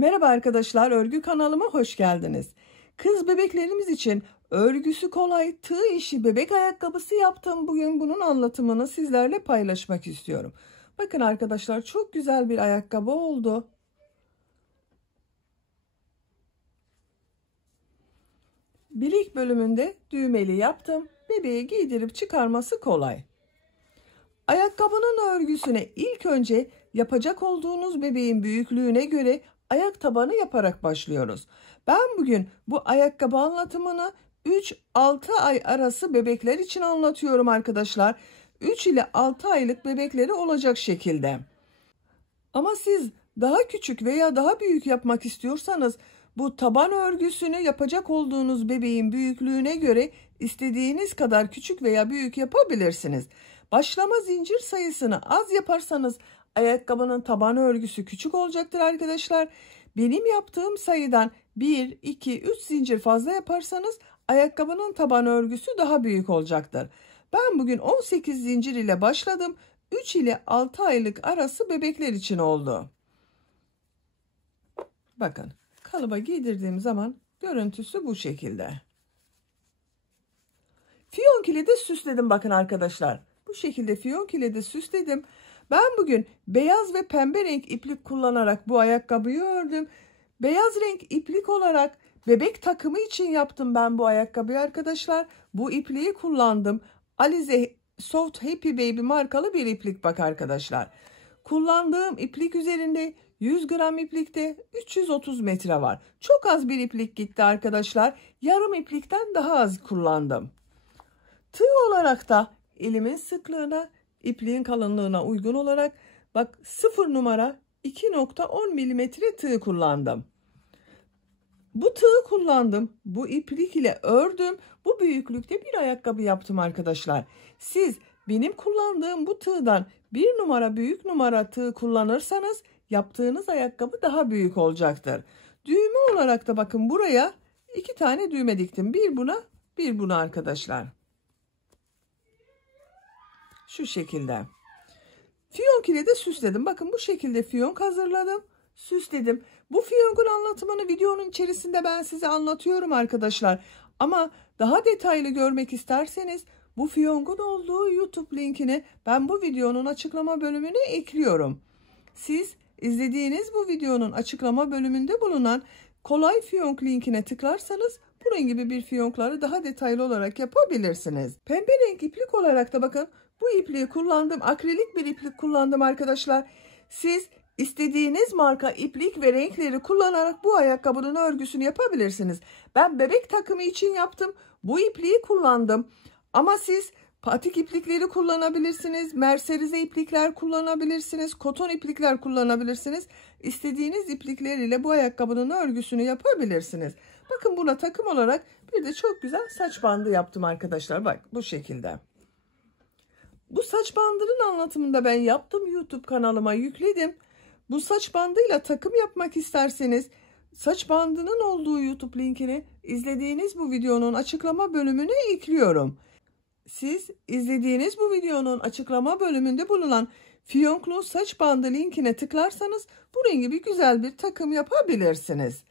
Merhaba arkadaşlar, örgü kanalıma hoş geldiniz. Kız bebeklerimiz için örgüsü kolay tığ işi bebek ayakkabısı yaptım. Bugün bunun anlatımını sizlerle paylaşmak istiyorum. Bakın arkadaşlar, çok güzel bir ayakkabı oldu. Bilik bölümünde düğmeli yaptım. Bebeği giydirip çıkarması kolay. Ayakkabının örgüsüne ilk önce yapacak olduğunuz bebeğin büyüklüğüne göre ayak tabanı yaparak başlıyoruz. Ben bugün bu ayakkabı anlatımını 3-6 ay arası bebekler için anlatıyorum arkadaşlar. 3 ile 6 aylık bebekleri olacak şekilde. Ama siz daha küçük veya daha büyük yapmak istiyorsanız bu taban örgüsünü yapacak olduğunuz bebeğin büyüklüğüne göre istediğiniz kadar küçük veya büyük yapabilirsiniz. Başlama zincir sayısını az yaparsanız ayakkabının taban örgüsü küçük olacaktır arkadaşlar. Benim yaptığım sayıdan 1, 2, 3 zincir fazla yaparsanız ayakkabının taban örgüsü daha büyük olacaktır. Ben bugün 18 zincir ile başladım. 3 ile 6 aylık arası bebekler için oldu. Bakın, kalıba giydirdiğim zaman görüntüsü bu şekilde. Fiyonk ile de süsledim bakın arkadaşlar. Bu şekilde fiyonk ile de süsledim. Ben bugün beyaz ve pembe renk iplik kullanarak bu ayakkabıyı ördüm. Beyaz renk iplik olarak bebek takımı için yaptım ben bu ayakkabıyı arkadaşlar. Bu ipliği kullandım. Alize Soft Happy Baby markalı bir iplik bak arkadaşlar. Kullandığım iplik üzerinde 100 gram iplikte 330 metre var. Çok az bir iplik gitti arkadaşlar. Yarım iplikten daha az kullandım. Tığ olarak da elimin sıklığına, ipliğin kalınlığına uygun olarak bak 0 numara 2.10 milimetre tığ kullandım. Bu tığı kullandım. Bu iplik ile ördüm. Bu büyüklükte bir ayakkabı yaptım arkadaşlar. Siz benim kullandığım bu tığdan 1 numara büyük numara tığ kullanırsanız yaptığınız ayakkabı daha büyük olacaktır. Düğme olarak da bakın buraya 2 tane düğme diktim. Bir buna, bir buna arkadaşlar. Şu şekilde. Fiyonk ile de süsledim. Bakın bu şekilde fiyonk hazırladım. Süsledim. Bu fiyonkun anlatımını videonun içerisinde ben size anlatıyorum arkadaşlar. Ama daha detaylı görmek isterseniz bu fiyonkun olduğu YouTube linkini ben bu videonun açıklama bölümüne ekliyorum. Siz izlediğiniz bu videonun açıklama bölümünde bulunan kolay fiyonk linkine tıklarsanız bunun gibi bir fiyonkları daha detaylı olarak yapabilirsiniz. Pembe renk iplik olarak da bakın bu ipliği kullandım. Akrilik bir iplik kullandım arkadaşlar. Siz istediğiniz marka iplik ve renkleri kullanarak bu ayakkabının örgüsünü yapabilirsiniz. Ben bebek takımı için yaptım. Bu ipliği kullandım. Ama siz patik iplikleri kullanabilirsiniz. Merserize iplikler kullanabilirsiniz. Koton iplikler kullanabilirsiniz. İstediğiniz iplikler ile bu ayakkabının örgüsünü yapabilirsiniz. Bakın buna takım olarak bir de çok güzel saç bandı yaptım arkadaşlar. Bak bu şekilde. Bu saç bandının anlatımını da ben yaptım. YouTube kanalıma yükledim. Bu saç bandıyla takım yapmak isterseniz saç bandının olduğu YouTube linkini izlediğiniz bu videonun açıklama bölümüne ekliyorum. Siz izlediğiniz bu videonun açıklama bölümünde bulunan fiyonklu saç bandı linkine tıklarsanız bunun gibi güzel bir takım yapabilirsiniz.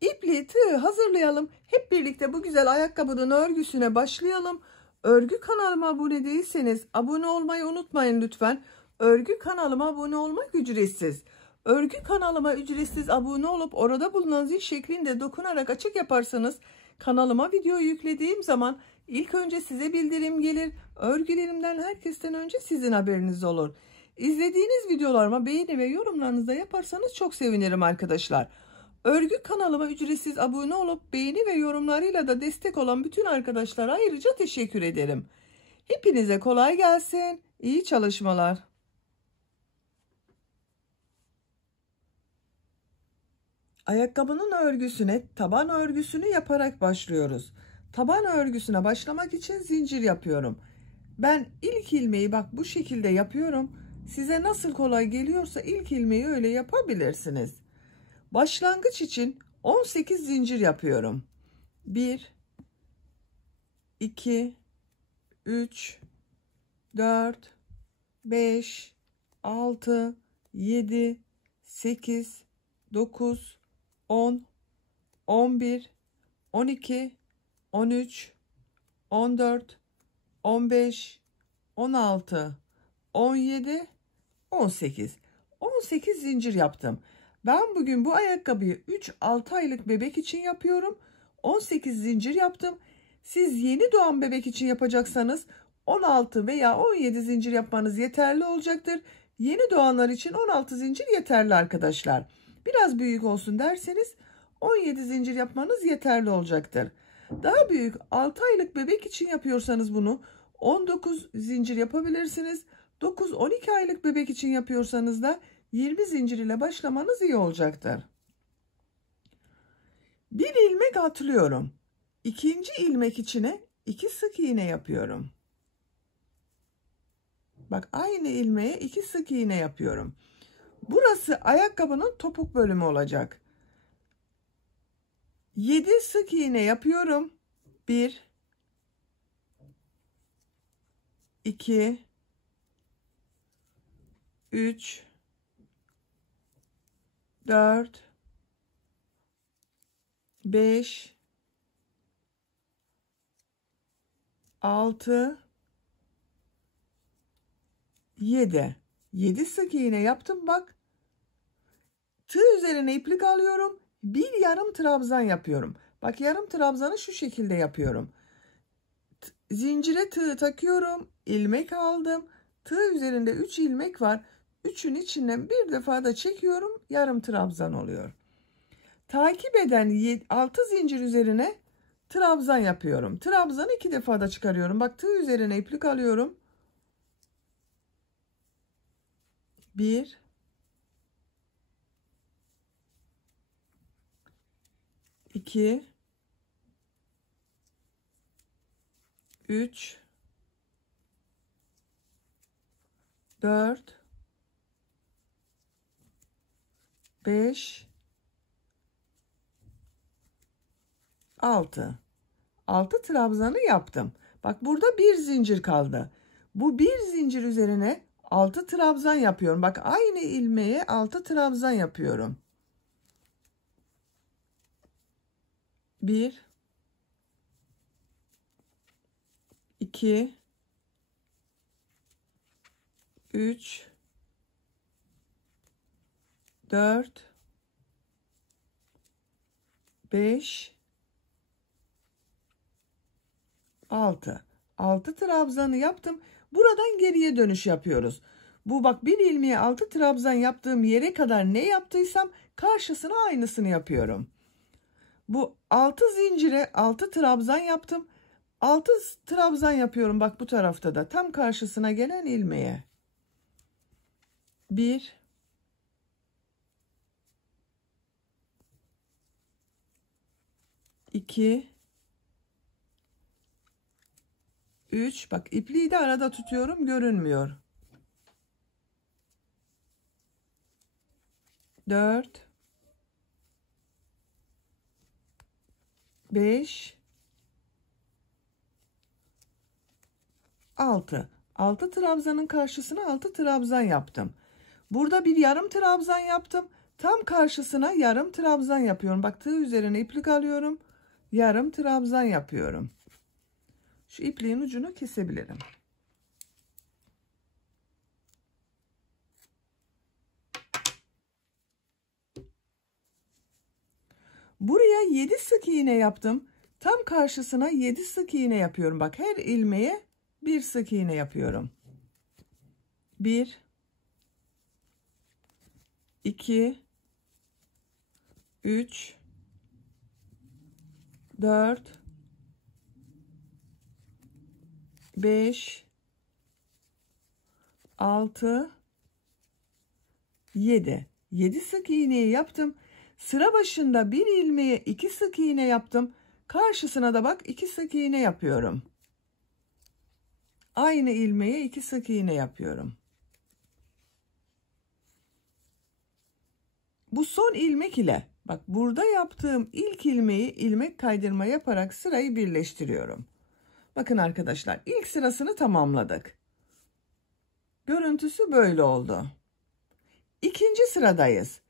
İpliği tığı hazırlayalım. Hep birlikte bu güzel ayakkabının örgüsüne başlayalım. Örgü kanalıma abone değilseniz abone olmayı unutmayın lütfen. Örgü kanalıma abone olmak ücretsiz. Örgü kanalıma ücretsiz abone olup orada bulunan zil şeklinde dokunarak açık yaparsanız kanalıma video yüklediğim zaman ilk önce size bildirim gelir. Örgülerimden herkesten önce sizin haberiniz olur. İzlediğiniz videolarıma beğeni ve yorumlarınızı da yaparsanız çok sevinirim arkadaşlar. Örgü kanalıma ücretsiz abone olup beğeni ve yorumlarıyla da destek olan bütün arkadaşlara ayrıca teşekkür ederim. Hepinize kolay gelsin. İyi çalışmalar. Ayakkabının örgüsüne taban örgüsünü yaparak başlıyoruz. Taban örgüsüne başlamak için zincir yapıyorum. Ben ilk ilmeği bak bu şekilde yapıyorum. Size nasıl kolay geliyorsa ilk ilmeği öyle yapabilirsiniz. Başlangıç için 18 zincir yapıyorum. 1 2 3 4 5 6 7 8 9, 10, 11, 12, 13, 14, 15, 16, 17, 18. 18 zincir yaptım. Ben bugün bu ayakkabıyı 3-6 aylık bebek için yapıyorum. 18 zincir yaptım. Siz yeni doğan bebek için yapacaksanız 16 veya 17 zincir yapmanız yeterli olacaktır. Yeni doğanlar için 16 zincir yeterli arkadaşlar. Biraz büyük olsun derseniz 17 zincir yapmanız yeterli olacaktır. Daha büyük 6 aylık bebek için yapıyorsanız bunu 19 zincir yapabilirsiniz. 9-12 aylık bebek için yapıyorsanız da 20 zincir ile başlamanız iyi olacaktır. Bir ilmek atlıyorum. İkinci ilmek içine 2 sık iğne yapıyorum. Bak aynı ilmeğe 2 sık iğne yapıyorum. Burası ayakkabının topuk bölümü olacak. 7 sık iğne yapıyorum. 1 2 3 4 5 6 7 sık iğne yaptım bak. Tığ üzerine iplik alıyorum. Bir yarım trabzan yapıyorum. Bak yarım trabzanı şu şekilde yapıyorum. Zincire tığ takıyorum. İlmek aldım. Tığ üzerinde 3 ilmek var. 3'ün içinden bir defa da çekiyorum. Yarım trabzan oluyor. Takip eden 6 zincir üzerine trabzan yapıyorum. Trabzanı 2 defa da çıkarıyorum. Bak tığ üzerine iplik alıyorum. 1 2 3 4 5 6 trabzanı yaptım. Bak burada bir zincir kaldı. Bu bir zincir üzerine 6 trabzan yapıyorum. Bak aynı ilmeğe 6 trabzan yapıyorum. 1 2 3 4 5 6 trabzanı yaptım. Buradan geriye dönüş yapıyoruz. Bu bak bir ilmeğe 6 trabzan yaptığım yere kadar ne yaptıysam karşısına aynısını yapıyorum. Bu 6 zincire 6 trabzan yaptım. 6 trabzan yapıyorum bak bu tarafta da tam karşısına gelen ilmeğe. 1 2 3 bak ipliği de arada tutuyorum görünmüyor. 4 5 6 trabzanın karşısına 6 trabzan yaptım. Burada bir yarım trabzan yaptım. Tam karşısına yarım trabzan yapıyorum. Bak tığ üzerine iplik alıyorum. Yarım trabzan yapıyorum. Şu ipliğin ucunu kesebilirim. Buraya 7 sık iğne yaptım. Tam karşısına 7 sık iğne yapıyorum. Bak her ilmeğe bir sık iğne yapıyorum. 1 2 3 4 5 6 7 sık iğneyi yaptım. Sıra başında bir ilmeğe 2 sık iğne yaptım. Karşısına da bak 2 sık iğne yapıyorum. Aynı ilmeğe 2 sık iğne yapıyorum. Bu son ilmek ile bak burada yaptığım ilk ilmeği ilmek kaydırma yaparak sırayı birleştiriyorum. Bakın arkadaşlar ilk sırasını tamamladık. Görüntüsü böyle oldu. İkinci sıradayız.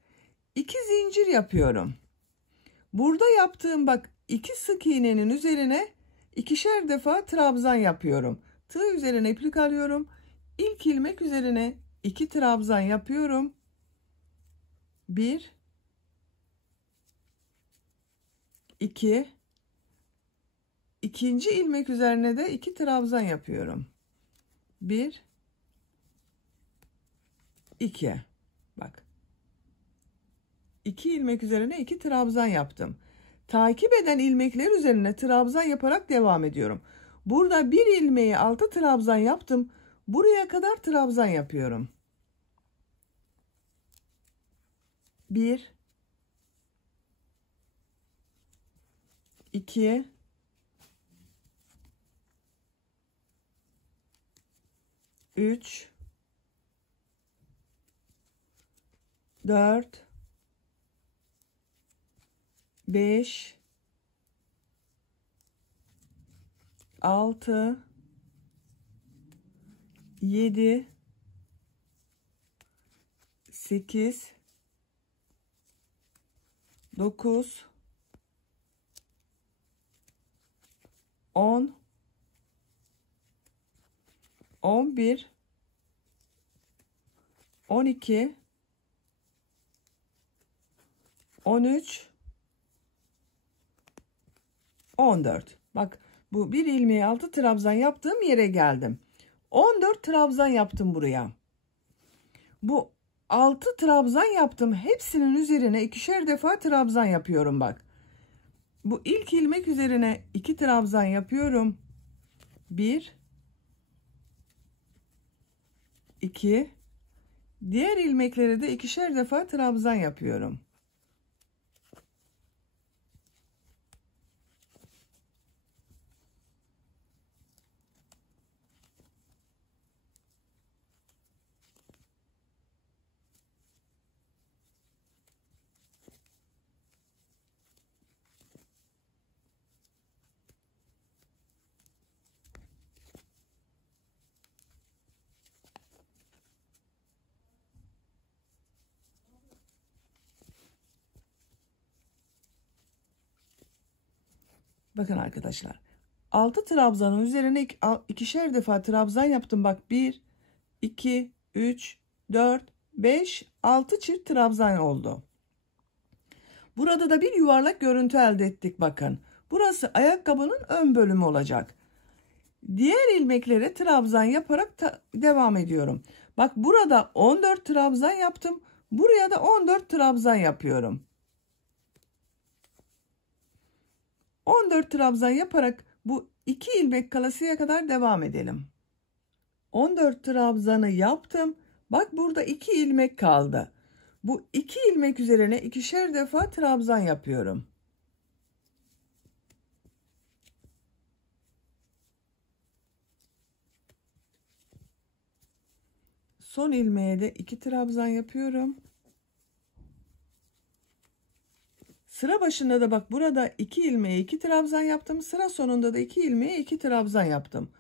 2 zincir yapıyorum. Burada yaptığım bak 2 sık iğnenin üzerine ikişer defa trabzan yapıyorum. Tığ üzerine iplik alıyorum. İlk ilmek üzerine 2 trabzan yapıyorum. 1 2 ikinci ilmek üzerine de 2 trabzan yapıyorum. 1 2 bak. 2 ilmek üzerine 2 trabzan yaptım. Takip eden ilmekler üzerine trabzan yaparak devam ediyorum. Burada bir ilmeği 6 trabzan yaptım. Buraya kadar trabzan yapıyorum. 1 2 3 4 5 6 7 8 9 10 11 12 13 14. Bak bu bir ilmeği 6 trabzan yaptığım yere geldim. 14 trabzan yaptım buraya. Bu 6 trabzan yaptım. Hepsinin üzerine ikişer defa trabzan yapıyorum bak. Bu ilk ilmek üzerine 2 trabzan yapıyorum. 1 2 diğer ilmeklere de ikişer defa trabzan yapıyorum. Bakın arkadaşlar. 6 trabzanın üzerine ikişer defa trabzan yaptım. Bak 1, 2, 3, 4, 5, 6 çift trabzan oldu. Burada da bir yuvarlak görüntü elde ettik bakın. Burası ayakkabının ön bölümü olacak. Diğer ilmeklere trabzan yaparak devam ediyorum. Bak burada 14 trabzan yaptım. Buraya da 14 trabzan yapıyorum. 14 trabzan yaparak bu 2 ilmek kalasıya kadar devam edelim. 14 trabzanı yaptım. Bak burada 2 ilmek kaldı. Bu 2 ilmek üzerine ikişer defa trabzan yapıyorum. Son ilmeğe de 2 trabzan yapıyorum. Sıra başında da bak burada 2 ilmeğe 2 trabzan yaptım. Sıra sonunda da 2 ilmeğe 2 trabzan yaptım.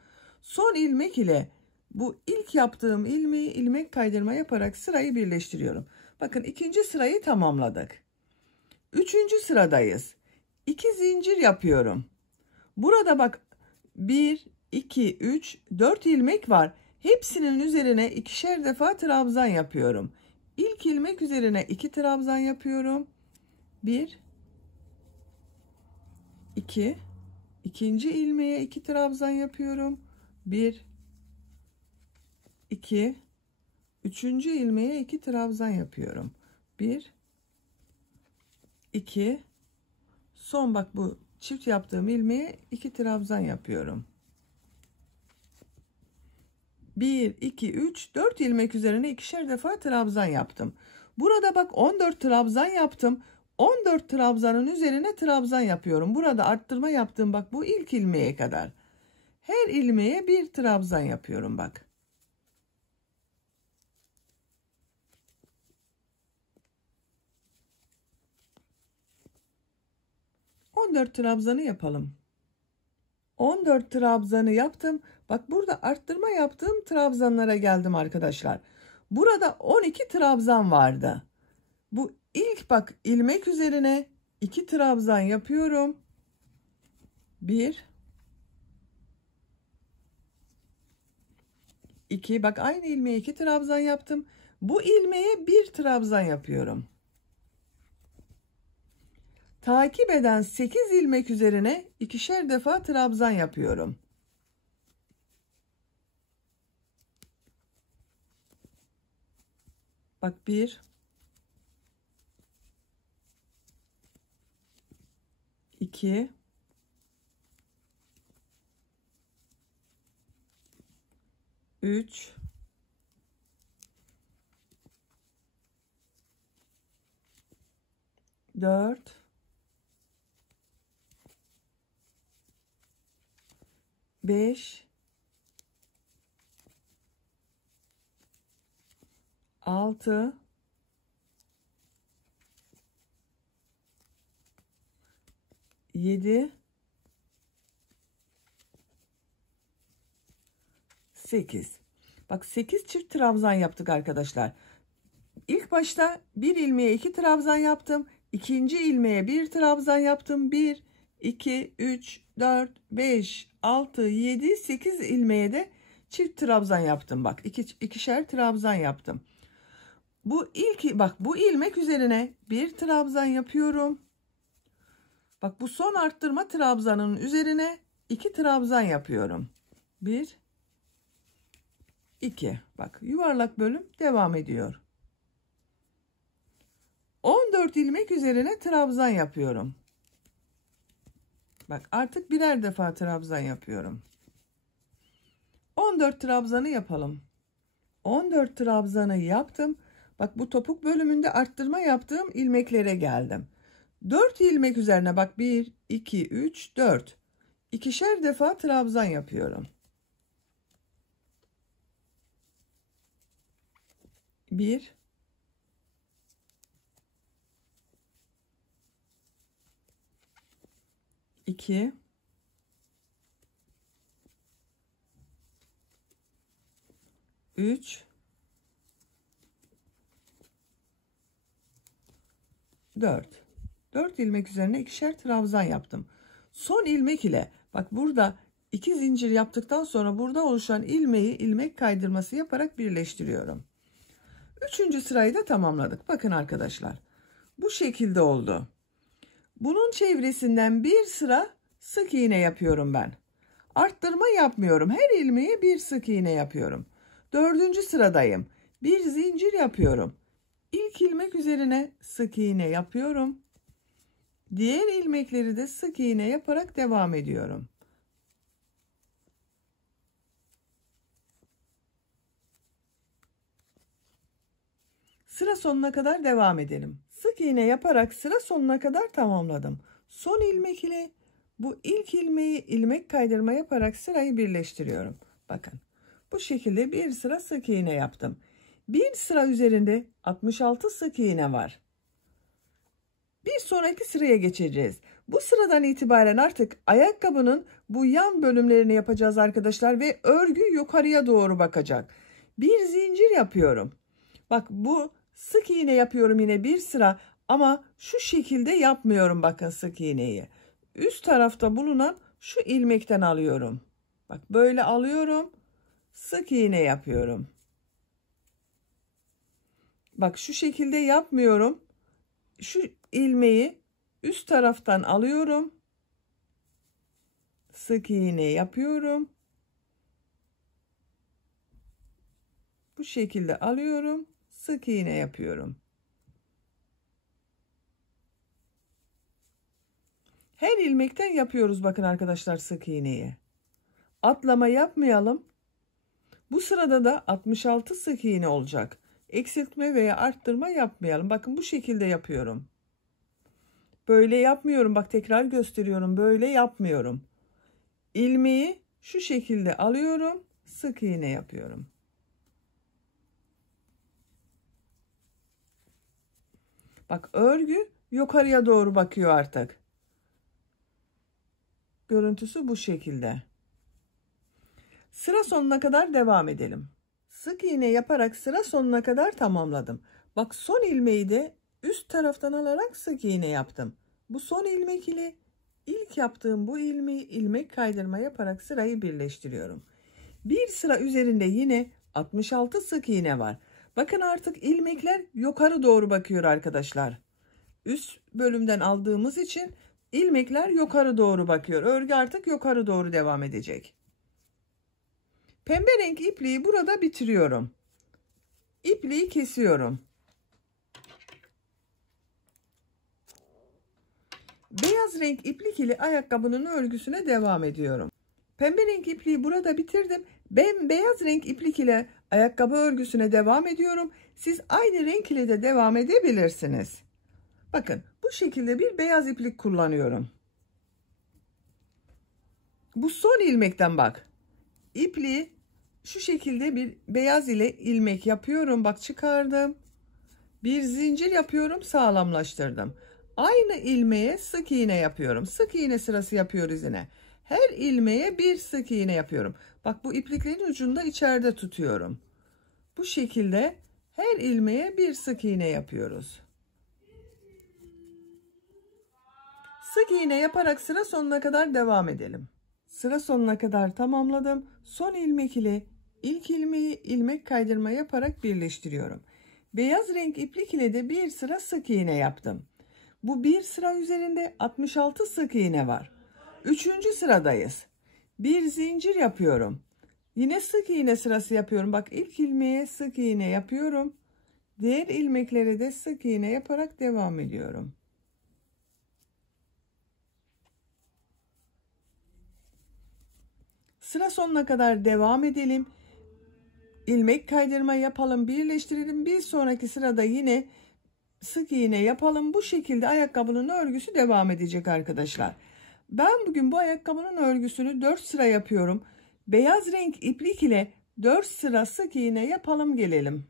Son ilmek ile bu ilk yaptığım ilmeği ilmek kaydırma yaparak sırayı birleştiriyorum. Bakın ikinci sırayı tamamladık. Üçüncü sıradayız. 2 zincir yapıyorum. Burada bak 1, 2, 3, 4 ilmek var. Hepsinin üzerine ikişer defa trabzan yapıyorum. İlk ilmek üzerine 2 trabzan yapıyorum. 1 2 ikinci ilmeğe 2 trabzan yapıyorum. 1 2 üçüncü ilmeğe 2 trabzan yapıyorum. 1 2 son bak bu çift yaptığım ilmeğe 2 trabzan yapıyorum. 1 2 3 4 ilmek üzerine ikişer defa trabzan yaptım. Burada bak 14 trabzan yaptım. 14 trabzanın üzerine trabzan yapıyorum. Burada arttırma yaptığım bak bu ilk ilmeğe kadar. Her ilmeğe bir trabzan yapıyorum bak. ...14 trabzanı yapalım. 14 trabzanı yaptım. Bak burada arttırma yaptığım trabzanlara geldim arkadaşlar. Burada 12 trabzan vardı. Bu ilk bak ilmek üzerine 2 trabzan yapıyorum. 1 2, bak aynı ilmeğe 2 trabzan yaptım. Bu ilmeğe 1 trabzan yapıyorum. Takip eden 8 ilmek üzerine ikişer defa trabzan yapıyorum. Bak 1 2 3 4 5 6 7 8. Bak 8 çift trabzan yaptık arkadaşlar. İlk başta bir ilmeğe 2 trabzan yaptım. İkinci ilmeğe 1 trabzan yaptım. 1 2 3 4 5 6 7 8 ilmeğe de çift trabzan yaptım. Bak ikişer trabzan yaptım. Bu ilk bak bu ilmek üzerine 1 trabzan yapıyorum. Bak bu son arttırma trabzanın üzerine 2 trabzan yapıyorum. 1 2. Bak yuvarlak bölüm devam ediyor. 14 ilmek üzerine trabzan yapıyorum. Bak artık birer defa trabzan yapıyorum. 14 trabzanı yapalım. 14 trabzanı yaptım. Bak bu topuk bölümünde arttırma yaptığım ilmeklere geldim. 4 ilmek üzerine bak 1 2 3 4. İkişer defa trabzan yapıyorum. 1 2 3 4. 4 ilmek üzerine ikişer trabzan yaptım. Son ilmek ile bak burada 2 zincir yaptıktan sonra burada oluşan ilmeği ilmek kaydırması yaparak birleştiriyorum. 3. sırayı da tamamladık. Bakın arkadaşlar. Bu şekilde oldu. Bunun çevresinden bir sıra sık iğne yapıyorum ben. Arttırma yapmıyorum. Her ilmeğe bir sık iğne yapıyorum. 4. sıradayım. Bir zincir yapıyorum. İlk ilmek üzerine sık iğne yapıyorum. Diğer ilmekleri de sık iğne yaparak devam ediyorum. Sıra sonuna kadar devam edelim. Sık iğne yaparak sıra sonuna kadar tamamladım. Son ilmek ile bu ilk ilmeği ilmek kaydırma yaparak sırayı birleştiriyorum. Bakın bu şekilde bir sıra sık iğne yaptım. Bir sıra üzerinde 66 sık iğne var. Bir sonraki sıraya geçeceğiz. Bu sıradan itibaren artık ayakkabının bu yan bölümlerini yapacağız arkadaşlar ve örgü yukarıya doğru bakacak. Bir zincir yapıyorum. Bak bu sık iğne yapıyorum yine bir sıra ama şu şekilde yapmıyorum bakın sık iğneyi. Üst tarafta bulunan şu ilmekten alıyorum. Bak böyle alıyorum. Sık iğne yapıyorum. Bak şu şekilde yapmıyorum. Şu ilmeği üst taraftan alıyorum. Sık iğne yapıyorum. Bu şekilde alıyorum. Sık iğne yapıyorum. Her ilmekten yapıyoruz bakın arkadaşlar sık iğneyi. Atlama yapmayalım. Bu sırada da 66 sık iğne olacak. Eksiltme veya arttırma yapmayalım. Bakın bu şekilde yapıyorum. Böyle yapmıyorum. Bak tekrar gösteriyorum. Böyle yapmıyorum. İlmeği şu şekilde alıyorum. Sık iğne yapıyorum. Bak örgü yukarıya doğru bakıyor artık. Görüntüsü bu şekilde. Sıra sonuna kadar devam edelim. Sık iğne yaparak sıra sonuna kadar tamamladım. Bak son ilmeği de üst taraftan alarak sık iğne yaptım. Bu son ilmek ile ilk yaptığım bu ilmeği ilmek kaydırma yaparak sırayı birleştiriyorum. Bir sıra üzerinde yine 66 sık iğne var. Bakın artık ilmekler yukarı doğru bakıyor arkadaşlar. Üst bölümden aldığımız için ilmekler yukarı doğru bakıyor. Örgü artık yukarı doğru devam edecek. Pembe renk ipliği burada bitiriyorum. İpliği kesiyorum. Beyaz renk iplik ile ayakkabının örgüsüne devam ediyorum. Pembe renk ipliği burada bitirdim. Ben beyaz renk iplik ile ayakkabı örgüsüne devam ediyorum. Siz aynı renk ile de devam edebilirsiniz. Bakın bu şekilde bir beyaz iplik kullanıyorum. Bu son ilmekten bak. İpliği şu şekilde bir beyaz ile ilmek yapıyorum. Bak çıkardım. Bir zincir yapıyorum, sağlamlaştırdım. Aynı ilmeğe sık iğne yapıyorum. Sık iğne sırası yapıyoruz yine. Her ilmeğe bir sık iğne yapıyorum. Bak bu ipliklerin ucunda içeride tutuyorum. Bu şekilde her ilmeğe bir sık iğne yapıyoruz. Sık iğne yaparak sıra sonuna kadar devam edelim. Sıra sonuna kadar tamamladım. Son ilmek ile ilk ilmeği ilmek kaydırma yaparak birleştiriyorum. Beyaz renk iplik ile de bir sıra sık iğne yaptım. Bu bir sıra üzerinde 66 sık iğne var. Üçüncü sıradayız. Bir zincir yapıyorum. Yine sık iğne sırası yapıyorum. Bak ilk ilmeğe sık iğne yapıyorum. Diğer ilmeklere de sık iğne yaparak devam ediyorum. Sıra sonuna kadar devam edelim. İlmek kaydırma yapalım, birleştirelim. Bir sonraki sırada yine sık iğne yapalım. Bu şekilde ayakkabının örgüsü devam edecek arkadaşlar. Ben bugün bu ayakkabının örgüsünü 4 sıra yapıyorum. Beyaz renk iplik ile 4 sıra sık iğne yapalım gelelim.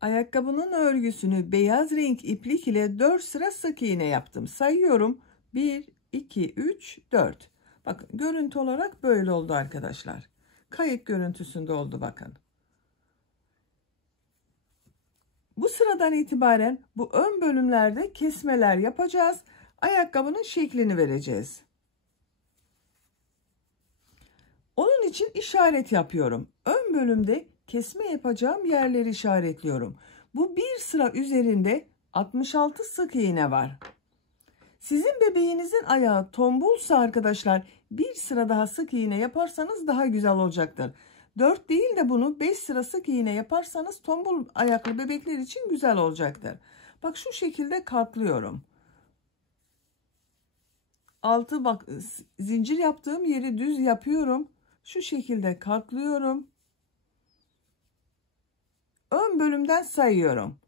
Ayakkabının örgüsünü beyaz renk iplik ile 4 sıra sık iğne yaptım. Sayıyorum. 1, 2, 3, 4. Bakın görüntü olarak böyle oldu arkadaşlar. Kayıt görüntüsünde oldu bakın. Bu sıradan itibaren bu ön bölümlerde kesmeler yapacağız. Ayakkabının şeklini vereceğiz. Onun için işaret yapıyorum. Ön bölümde kesme yapacağım yerleri işaretliyorum. Bu bir sıra üzerinde 66 sık iğne var. Sizin bebeğinizin ayağı tombulsa arkadaşlar bir sıra daha sık iğne yaparsanız daha güzel olacaktır. 4 değil de bunu 5 sıra sık iğne yaparsanız tombul ayaklı bebekler için güzel olacaktır. Bak şu şekilde katlıyorum. Altı bak zincir yaptığım yeri düz yapıyorum. Şu şekilde katlıyorum. Ön bölümden sayıyorum.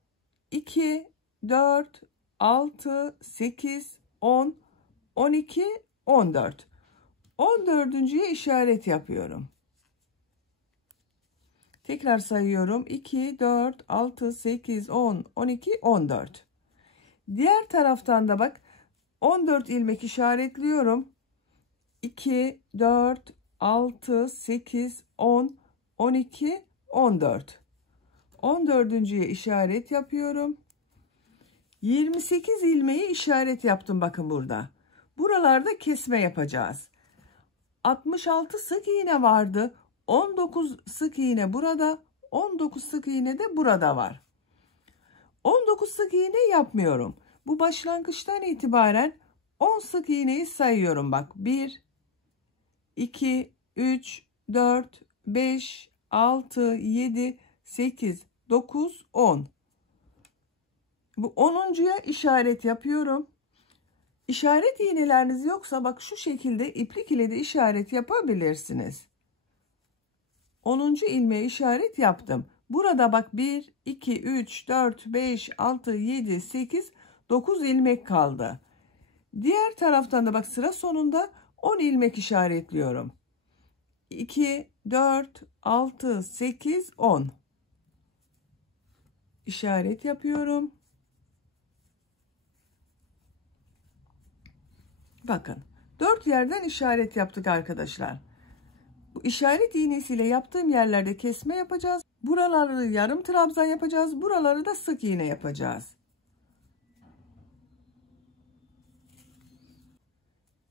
2, 4, 6, 8, 10, 12, 14. 14.'ye işaret yapıyorum. Tekrar sayıyorum. 2, 4, 6, 8, 10, 12, 14. Diğer taraftan da bak 14 ilmek işaretliyorum. 2, 4, 6, 8, 10, 12, 14. 14.'ye işaret yapıyorum. 28 ilmeği işaret yaptım bakın burada. Buralarda kesme yapacağız. 66 sık iğne vardı. 19 sık iğne burada. 19 sık iğne de burada var. 19 sık iğne yapmıyorum. Bu başlangıçtan itibaren 10 sık iğneyi sayıyorum bak. 1, 2, 3, 4, 5, 6, 7, 8, 9, 10. Bu 10.'ya işaret yapıyorum. İşaret iğneleriniz yoksa bak şu şekilde iplik ile de işaret yapabilirsiniz. 10. ilmeğe işaret yaptım. Burada bak 1, 2, 3, 4, 5, 6, 7, 8, 9 ilmek kaldı. Diğer taraftan da bak sıra sonunda 10 ilmek işaretliyorum. 2, 4, 6, 8, 10. İşaret yapıyorum. Bakın 4 yerden işaret yaptık arkadaşlar. Bu işaret iğnesiyle yaptığım yerlerde kesme yapacağız. Buraları yarım trabzan yapacağız. Buraları da sık iğne yapacağız.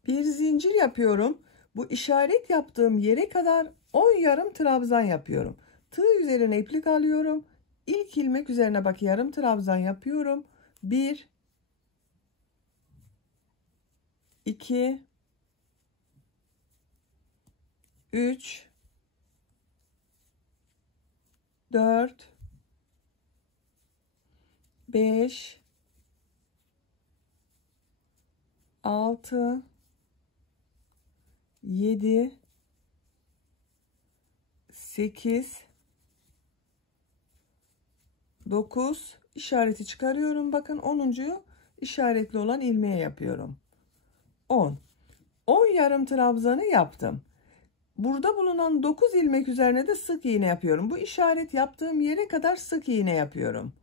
Bir zincir yapıyorum. Bu işaret yaptığım yere kadar 10 yarım trabzan yapıyorum. Tığ üzerine iplik alıyorum. İlk ilmek üzerine bak yarım trabzan yapıyorum. 1 2 3 4 5 6 7 8 9 işareti çıkarıyorum. Bakın 10'uncuyu işaretli olan ilmeğe yapıyorum. 10 yarım trabzanı yaptım. Burada bulunan 9 ilmek üzerine de sık iğne yapıyorum. Bu işaret yaptığım yere kadar sık iğne yapıyorum.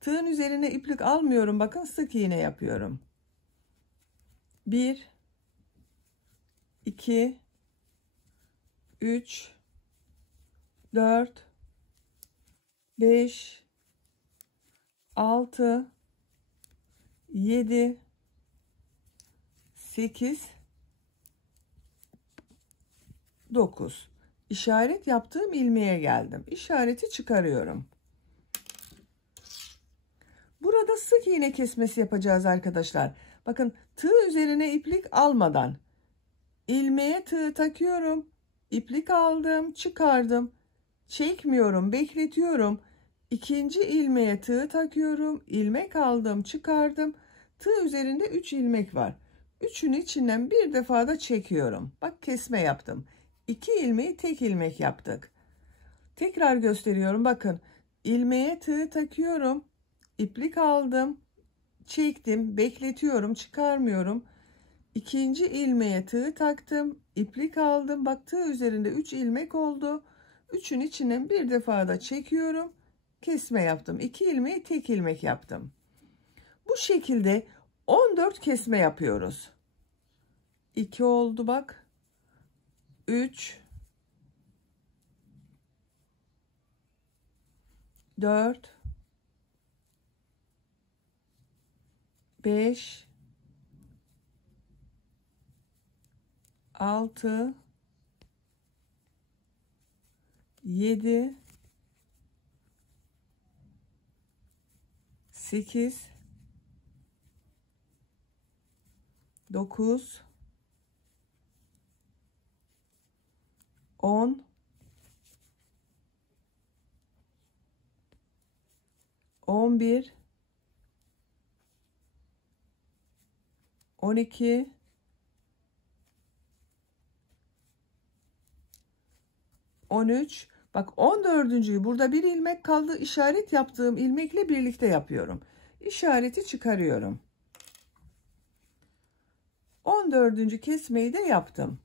Tığın üzerine iplik almıyorum. Bakın sık iğne yapıyorum. 1 2 3 4 5 6 7 8 9 işaret yaptığım ilmeğe geldim. İşareti çıkarıyorum. Burada sık iğne kesmesi yapacağız arkadaşlar. Bakın tığ üzerine iplik almadan ilmeğe tığ takıyorum. İplik aldım, çıkardım. Çekmiyorum, bekletiyorum. İkinci ilmeğe tığ takıyorum. İlmek aldım, çıkardım. Tığ üzerinde 3 ilmek var. Üçün içinden bir defa da çekiyorum. Bak kesme yaptım. 2 ilmeği tek ilmek yaptık. Tekrar gösteriyorum. Bakın ilmeğe tığ takıyorum. İplik aldım. Çektim. Bekletiyorum. Çıkarmıyorum. İkinci ilmeğe tığ taktım. İplik aldım. Bak tığ üzerinde 3 ilmek oldu. Üçün içinden bir defa da çekiyorum. Kesme yaptım. 2 ilmeği tek ilmek yaptım. Bu şekilde 14 kesme yapıyoruz. 2 oldu bak. 3 4 5 6 7 8 9 10 11 12 13 bak 14.'yü burada bir ilmek kaldı, işaret yaptığım ilmekle birlikte yapıyorum. İşareti çıkarıyorum. 14. kesmeyi de yaptım.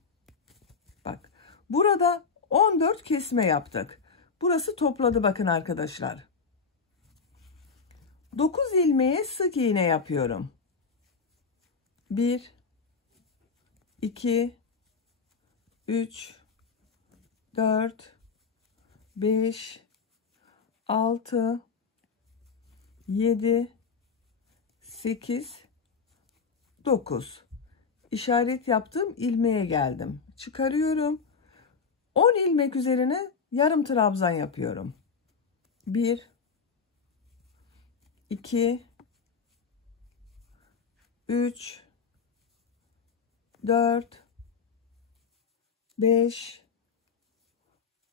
Bak burada 14 kesme yaptık. Burası topladı bakın arkadaşlar. 9 ilmeğe sık iğne yapıyorum. 1 2 3 4 5 6 7 8 9 işaret yaptığım ilmeğe geldim. Çıkarıyorum. 10 ilmek üzerine yarım trabzan yapıyorum. 1 2 3 4 5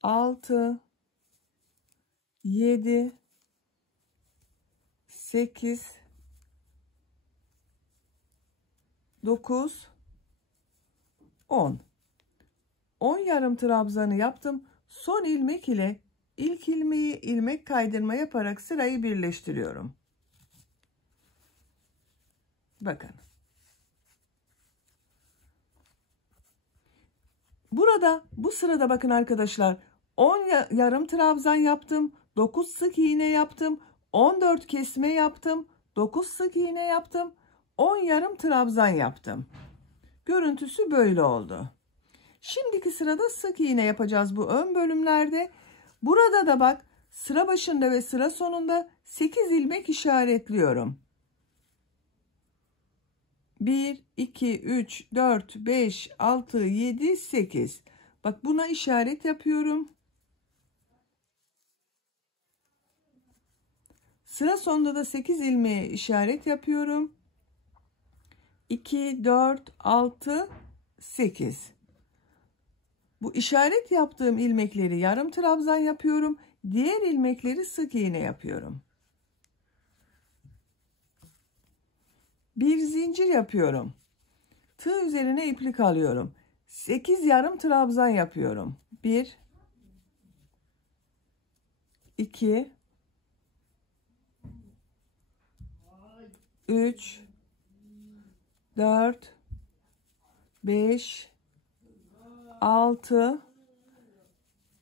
6 7 8 9 10 yarım trabzanı yaptım. Son ilmek ile ilk ilmeği ilmek kaydırma yaparak sırayı birleştiriyorum. Bakın. Burada bu sırada bakın arkadaşlar 10 yarım trabzan yaptım. 9 sık iğne yaptım. 14 kesme yaptım. 9 sık iğne yaptım. 10 yarım trabzan yaptım. Görüntüsü böyle oldu. Şimdiki sırada sık iğne yapacağız bu ön bölümlerde. Burada da bak sıra başında ve sıra sonunda 8 ilmek işaretliyorum. 1, 2, 3, 4, 5, 6, 7, 8. Bak buna işaret yapıyorum. Sıra sonunda da 8 ilmeğe işaret yapıyorum. 2, 4, 6, 8. Bu işaret yaptığım ilmekleri yarım trabzan yapıyorum. Diğer ilmekleri sık iğne yapıyorum. Bir zincir yapıyorum. Tığ üzerine iplik alıyorum. 8 yarım trabzan yapıyorum. 1, 2, 3, 4, 5, 6,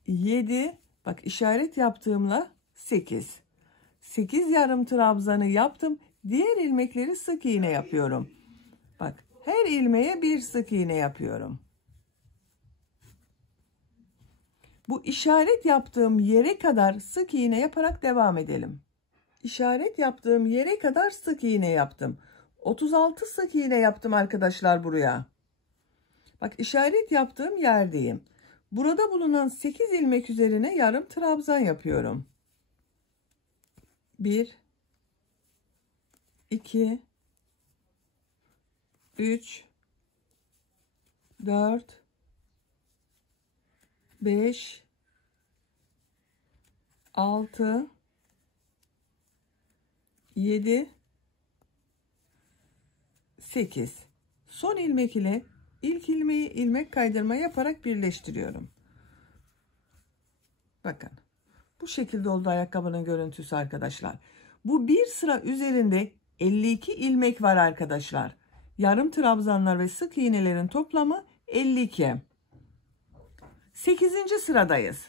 7. Bak işaret yaptığımla 8. 8 yarım trabzanı yaptım. Diğer ilmekleri sık iğne yapıyorum. Bak her ilmeğe bir sık iğne yapıyorum. Bu işaret yaptığım yere kadar sık iğne yaparak devam edelim. İşaret yaptığım yere kadar sık iğne yaptım. 36 sık iğne yaptım arkadaşlar buraya. Bak işaret yaptığım yerdeyim. Burada bulunan 8 ilmek üzerine yarım trabzan yapıyorum. 1, 2, 3, 4, 5, 6, 7, 8. Son ilmek ile ilk ilmeği ilmek kaydırma yaparak birleştiriyorum. Bakın. Bu şekilde oldu ayakkabının görüntüsü arkadaşlar. Bu bir sıra üzerinde 52 ilmek var arkadaşlar. Yarım trabzanlar ve sık iğnelerin toplamı 52. 8. sıradayız.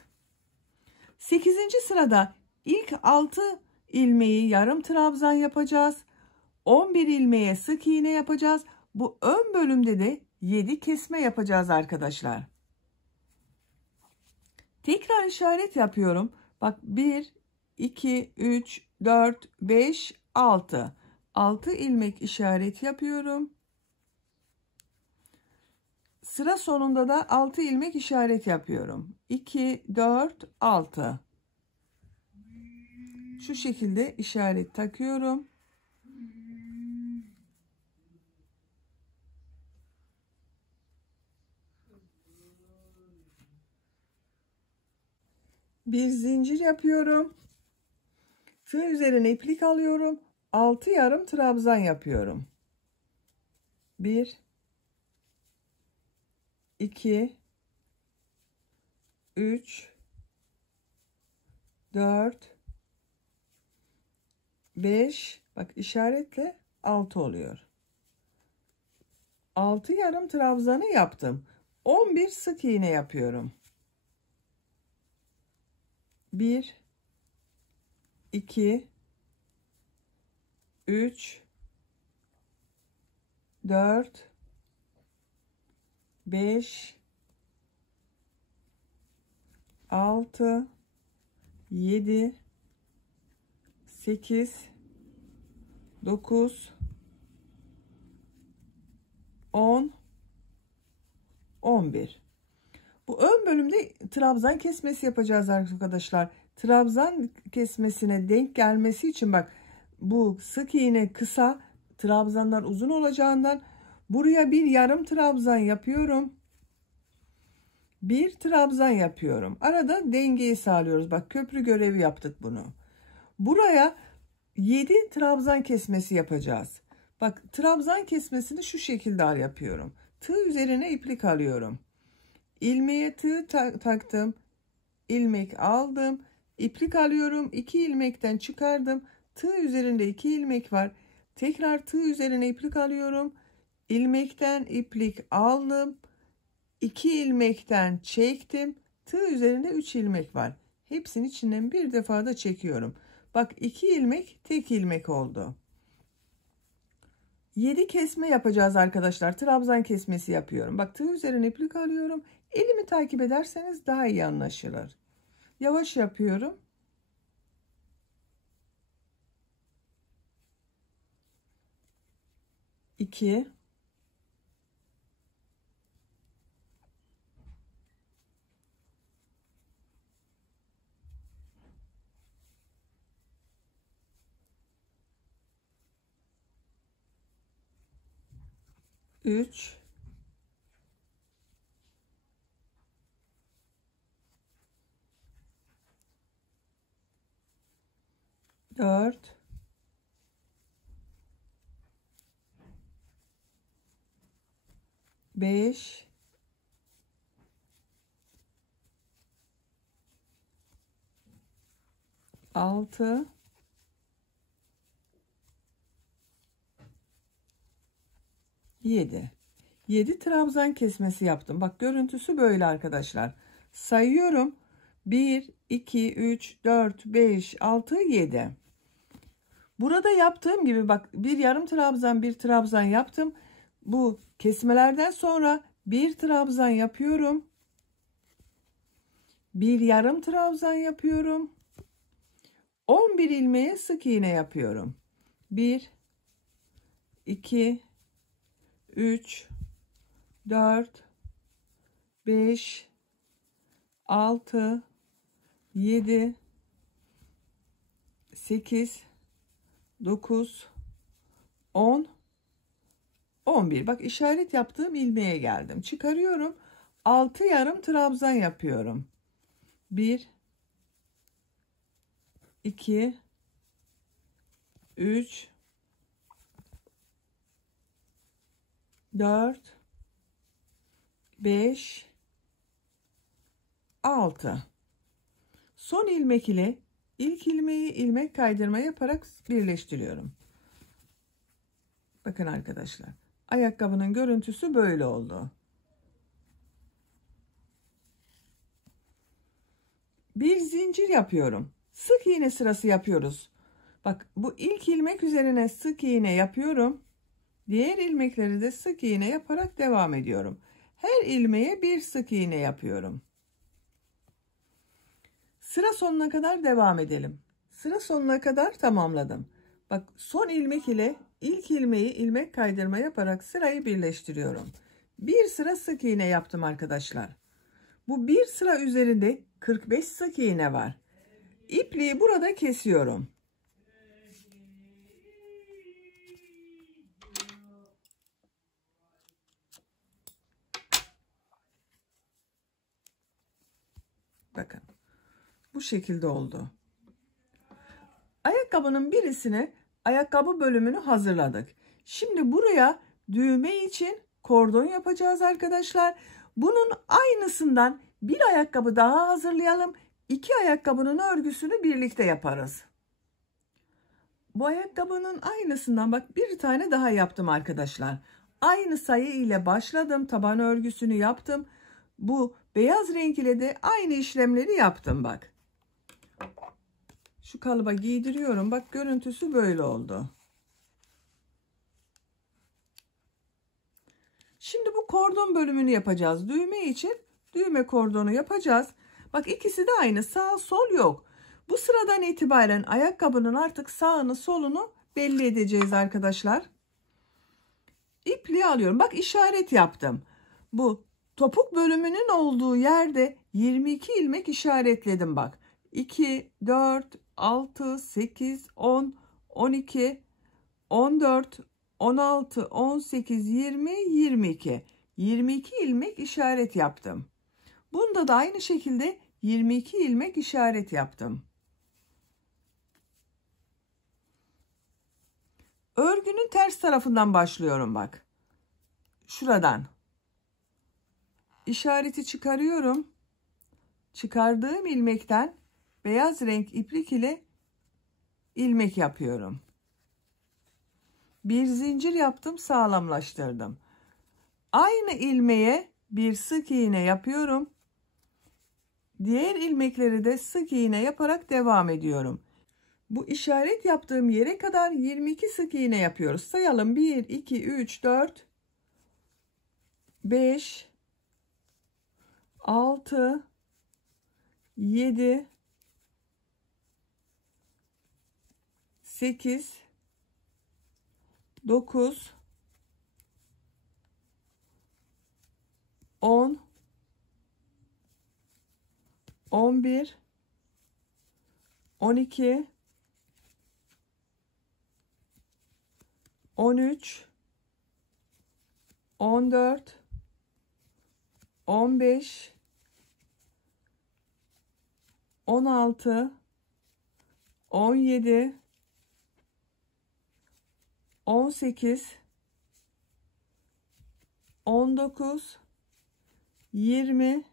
8. sırada ilk 6 ilmeği yarım trabzan yapacağız. 11 ilmeğe sık iğne yapacağız. Bu ön bölümde de 7 kesme yapacağız arkadaşlar. Tekrar işaret yapıyorum. Bak 1, 2, 3, 4, 5, 6. 6 ilmek işaret yapıyorum. Sıra sonunda da 6 ilmek işaret yapıyorum. 2, 4, 6. Şu şekilde işaret takıyorum. Bir zincir yapıyorum. Tığ üzerine iplik alıyorum. 6 yarım trabzan yapıyorum. 1, 2, 3, 4, 5. Bak işaretle 6 oluyor. 6 yarım trabzanı yaptım. 11 sık iğne yapıyorum. 1, 2, 3, 4, 5, 6, 7, 8, 9, 10, 11. Bu ön bölümde trabzan kesmesi yapacağız arkadaşlar. Trabzan kesmesine denk gelmesi için bak bu sık iğne kısa, trabzanlar uzun olacağından buraya bir yarım trabzan yapıyorum. Bir trabzan yapıyorum. Arada dengeyi sağlıyoruz. Bak köprü görevi yaptık bunu. Buraya 7 trabzan kesmesi yapacağız. Bak trabzan kesmesini şu şekilde yapıyorum. Tığ üzerine iplik alıyorum. İlmeğe tığ taktım. İlmek aldım. İplik alıyorum. 2 ilmekten çıkardım. Tığ üzerinde 2 ilmek var. Tekrar tığ üzerine iplik alıyorum. İlmekten iplik aldım. 2 ilmekten çektim. Tığ üzerinde 3 ilmek var. Hepsinin içinden bir defa da çekiyorum. Bak 2 ilmek tek ilmek oldu. 7 kesme yapacağız arkadaşlar. Trabzan kesmesi yapıyorum. Bak tığ üzerine iplik alıyorum. Elimi takip ederseniz daha iyi anlaşılır. Yavaş yapıyorum. İki, 3, 4, 5, 6, 7. 7 trabzan kesmesi yaptım. Bak görüntüsü böyle arkadaşlar. Sayıyorum. 1, 2, 3, 4, 5, 6, 7. Burada yaptığım gibi bak bir yarım trabzan bir trabzan yaptım. Bu kesmelerden sonra bir trabzan yapıyorum. Bir yarım trabzan yapıyorum. 11 ilmeğe sık iğne yapıyorum. 1, 2, 3, 4, 5, 6, 7, 8, 9, 10, 11. Bak işaret yaptığım ilmeğe geldim. Çıkarıyorum. 6 yarım trabzan yapıyorum. 1, 2, 3, 4, 5, 6. Son ilmek ile ilk ilmeği ilmek kaydırma yaparak birleştiriyorum. Bakın arkadaşlar. Ayakkabının görüntüsü böyle oldu. Bir zincir yapıyorum. Sık iğne sırası yapıyoruz. Bak bu ilk ilmek üzerine sık iğne yapıyorum. Diğer ilmekleri de sık iğne yaparak devam ediyorum. Her ilmeğe bir sık iğne yapıyorum. Sıra sonuna kadar devam edelim. Sıra sonuna kadar tamamladım. Bak son ilmek ile ilk ilmeği ilmek kaydırma yaparak sırayı birleştiriyorum. Bir sıra sık iğne yaptım arkadaşlar. Bu bir sıra üzerinde 45 sık iğne var. İpliği burada kesiyorum. Bakın. Bu şekilde oldu. Ayakkabının birisine ayakkabı bölümünü hazırladık. Şimdi buraya düğme için kordon yapacağız arkadaşlar. Bunun aynısından bir ayakkabı daha hazırlayalım. İki ayakkabının örgüsünü birlikte yaparız. Bu ayakkabının aynısından bak bir tane daha yaptım arkadaşlar. Aynı sayı ile başladım. Taban örgüsünü yaptım. Bu beyaz renk ile de aynı işlemleri yaptım bak. Şu kalıba giydiriyorum. Bak görüntüsü böyle oldu. Şimdi bu kordon bölümünü yapacağız. Düğme için düğme kordonu yapacağız. Bak ikisi de aynı. Sağ sol yok. Bu sıradan itibaren ayakkabının artık sağını solunu belli edeceğiz arkadaşlar. İpliği alıyorum. Bak işaret yaptım. Bu topuk bölümünün olduğu yerde 22 ilmek işaretledim bak. 2, 4, 6, 8, 10, 12, 14, 16, 18, 20, 22. 22 ilmek işaret yaptım. Bunda da aynı şekilde 22 ilmek işaret yaptım. Örgünün ters tarafından başlıyorum bak. Şuradan. İşareti çıkarıyorum. Çıkardığım ilmekten beyaz renk iplik ile ilmek yapıyorum. Bir zincir yaptım, sağlamlaştırdım. Aynı ilmeğe bir sık iğne yapıyorum. Diğer ilmekleri de sık iğne yaparak devam ediyorum. Bu işaret yaptığım yere kadar 22 sık iğne yapıyoruz. Sayalım. 1, 2, 3, 4, 5, 6, 7, 8, 9, 10, 11, 12, 13, 14, 15, 16, 17, 18, 19, 20,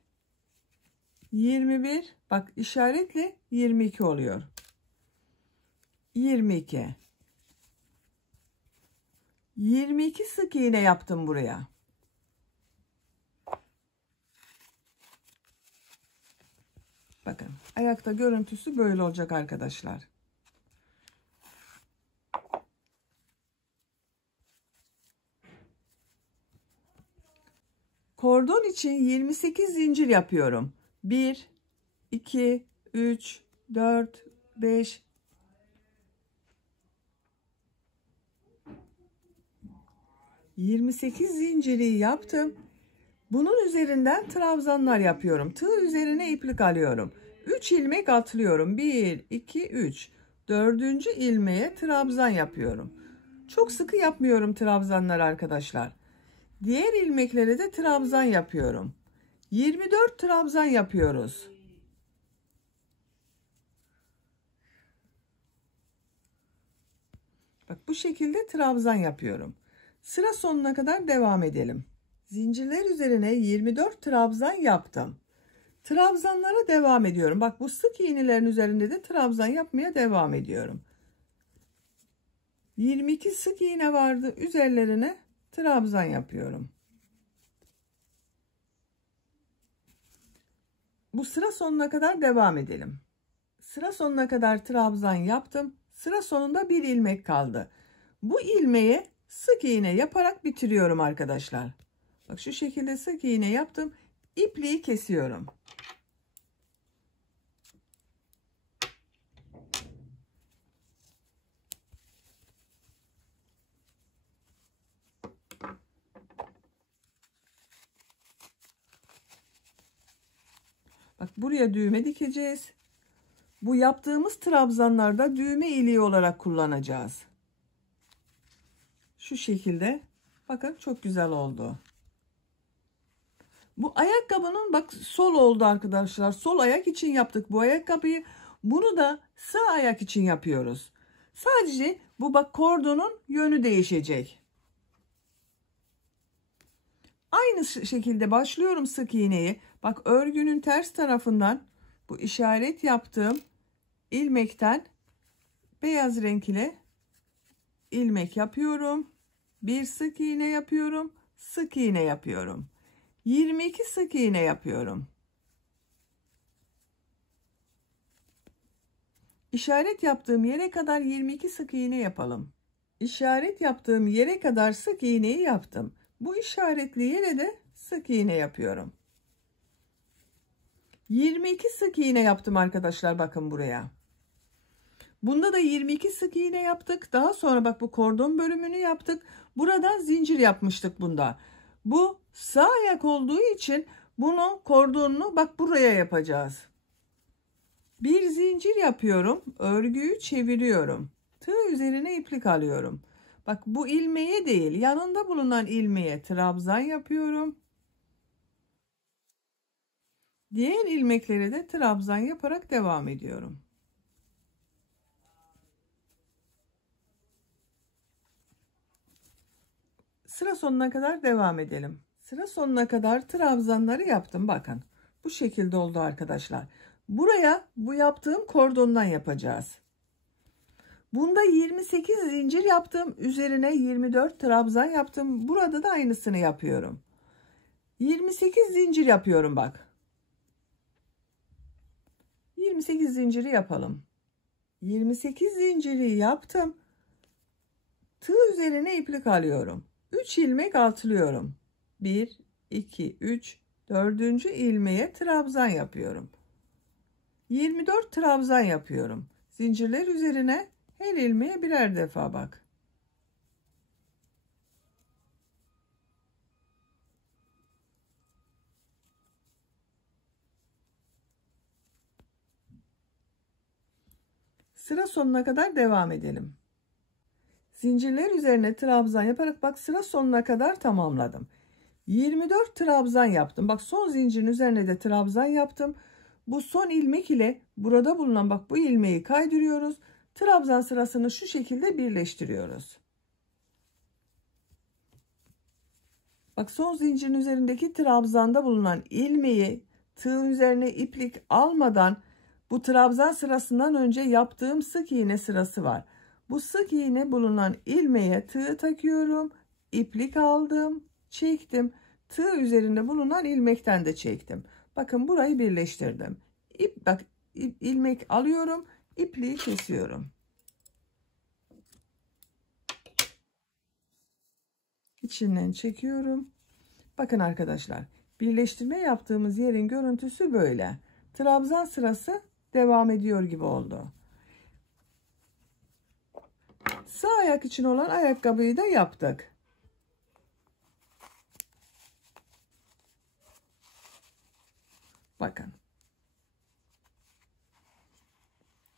21, bak işaretle 22 oluyor. 22. 22 sık iğne yaptım buraya. Bakın ayakta görüntüsü böyle olacak arkadaşlar. Kordon için 28 zincir yapıyorum. 1, 2, 3, 4, 5, 28 zinciri yaptım. Bunun üzerinden trabzanlar yapıyorum. Tığ üzerine iplik alıyorum. 3 ilmek atlıyorum. 1, 2, 3. 4. ilmeğe trabzan yapıyorum. Çok sıkı yapmıyorum trabzanlar arkadaşlar. Diğer ilmeklere de trabzan yapıyorum. 24 trabzan yapıyoruz. Bak bu şekilde trabzan yapıyorum. Sıra sonuna kadar devam edelim. Zincirler üzerine 24 trabzan yaptım. Trabzanlara devam ediyorum. Bak bu sık iğnelerin üzerinde de trabzan yapmaya devam ediyorum. 22 sık iğne vardı. Üzerlerine trabzan yapıyorum. Bu sıra sonuna kadar devam edelim. Sıra sonuna kadar trabzan yaptım. Sıra sonunda bir ilmek kaldı. Bu ilmeğe sık iğne yaparak bitiriyorum arkadaşlar. Bak şu şekilde sık iğne yaptım. İpliği kesiyorum. Bak buraya düğme dikeceğiz. Bu yaptığımız trabzanlarda düğme iliği olarak kullanacağız. Şu şekilde. Bakın çok güzel oldu. Bu ayakkabının bak sol oldu arkadaşlar. Sol ayak için yaptık bu ayakkabıyı. Bunu da sağ ayak için yapıyoruz. Sadece bu bak kordonun yönü değişecek. Aynı şekilde başlıyorum sık iğneyi. Bak örgünün ters tarafından bu işaret yaptığım ilmekten beyaz renk ile ilmek yapıyorum. Bir sık iğne yapıyorum. Sık iğne yapıyorum. 22 sık iğne yapıyorum. İşaret yaptığım yere kadar 22 sık iğne yapalım. İşaret yaptığım yere kadar sık iğneyi yaptım. Bu işaretli yere de sık iğne yapıyorum. 22 sık iğne yaptım arkadaşlar, bakın buraya. Bunda da 22 sık iğne yaptık. Daha sonra bak bu kordon bölümünü yaptık. Buradan zincir yapmıştık bunda. Bu sağ ayak olduğu için bunu kordonunu bak buraya yapacağız. Bir zincir yapıyorum. Örgüyü çeviriyorum. Tığ üzerine iplik alıyorum. Bak bu ilmeğe değil, yanında bulunan ilmeğe trabzan yapıyorum. Diğer ilmeklere de trabzan yaparak devam ediyorum. Sıra sonuna kadar devam edelim. Sıra sonuna kadar trabzanları yaptım. Bakın bu şekilde oldu arkadaşlar. Buraya bu yaptığım kordondan yapacağız. Bunda 28 zincir yaptım. Üzerine 24 trabzan yaptım. Burada da aynısını yapıyorum. 28 zincir yapıyorum bak. 28 zinciri yapalım. 28 zinciri yaptım. Tığ üzerine iplik alıyorum. 3 ilmek atlıyorum. 1, 2, 3, 4. ilmeğe trabzan yapıyorum. 24 trabzan yapıyorum. Zincirler üzerine her ilmeğe birer defa bak. Sıra sonuna kadar devam edelim. Zincirler üzerine trabzan yaparak bak sıra sonuna kadar tamamladım. 24 trabzan yaptım. Bak son zincirin üzerine de trabzan yaptım. Bu son ilmek ile burada bulunan bak bu ilmeği kaydırıyoruz. Trabzan sırasını şu şekilde birleştiriyoruz. Bak son zincirin üzerindeki trabzanda bulunan ilmeği tığ üzerine iplik almadan bu trabzan sırasından önce yaptığım sık iğne sırası var. Bu sık iğne bulunan ilmeğe tığ takıyorum. İplik aldım, çektim. Tığ üzerinde bulunan ilmekten de çektim. Bakın burayı birleştirdim. İlmek alıyorum, ipliği kesiyorum. İçinden çekiyorum. Bakın arkadaşlar, birleştirme yaptığımız yerin görüntüsü böyle. Trabzan sırası devam ediyor gibi oldu. Sağ ayak için olan ayakkabıyı da yaptık. Bakın.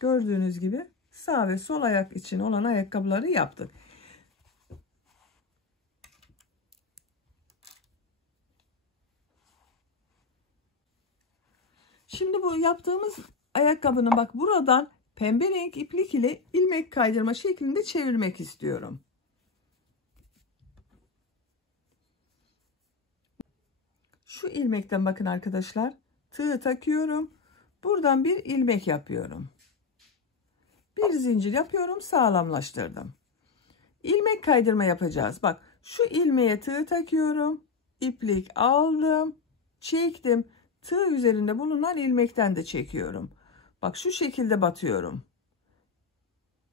Gördüğünüz gibi sağ ve sol ayak için olan ayakkabıları yaptık. Şimdi bu yaptığımız ayakkabının bak buradan pembe renk iplik ile ilmek kaydırma şeklinde çevirmek istiyorum. Şu ilmekten bakın arkadaşlar, tığ takıyorum. Buradan bir ilmek yapıyorum. Bir zincir yapıyorum, sağlamlaştırdım. İlmek kaydırma yapacağız. Bak şu ilmeğe tığ takıyorum. İplik aldım, çektim. Tığ üzerinde bulunan ilmekten de çekiyorum. Bak şu şekilde batıyorum.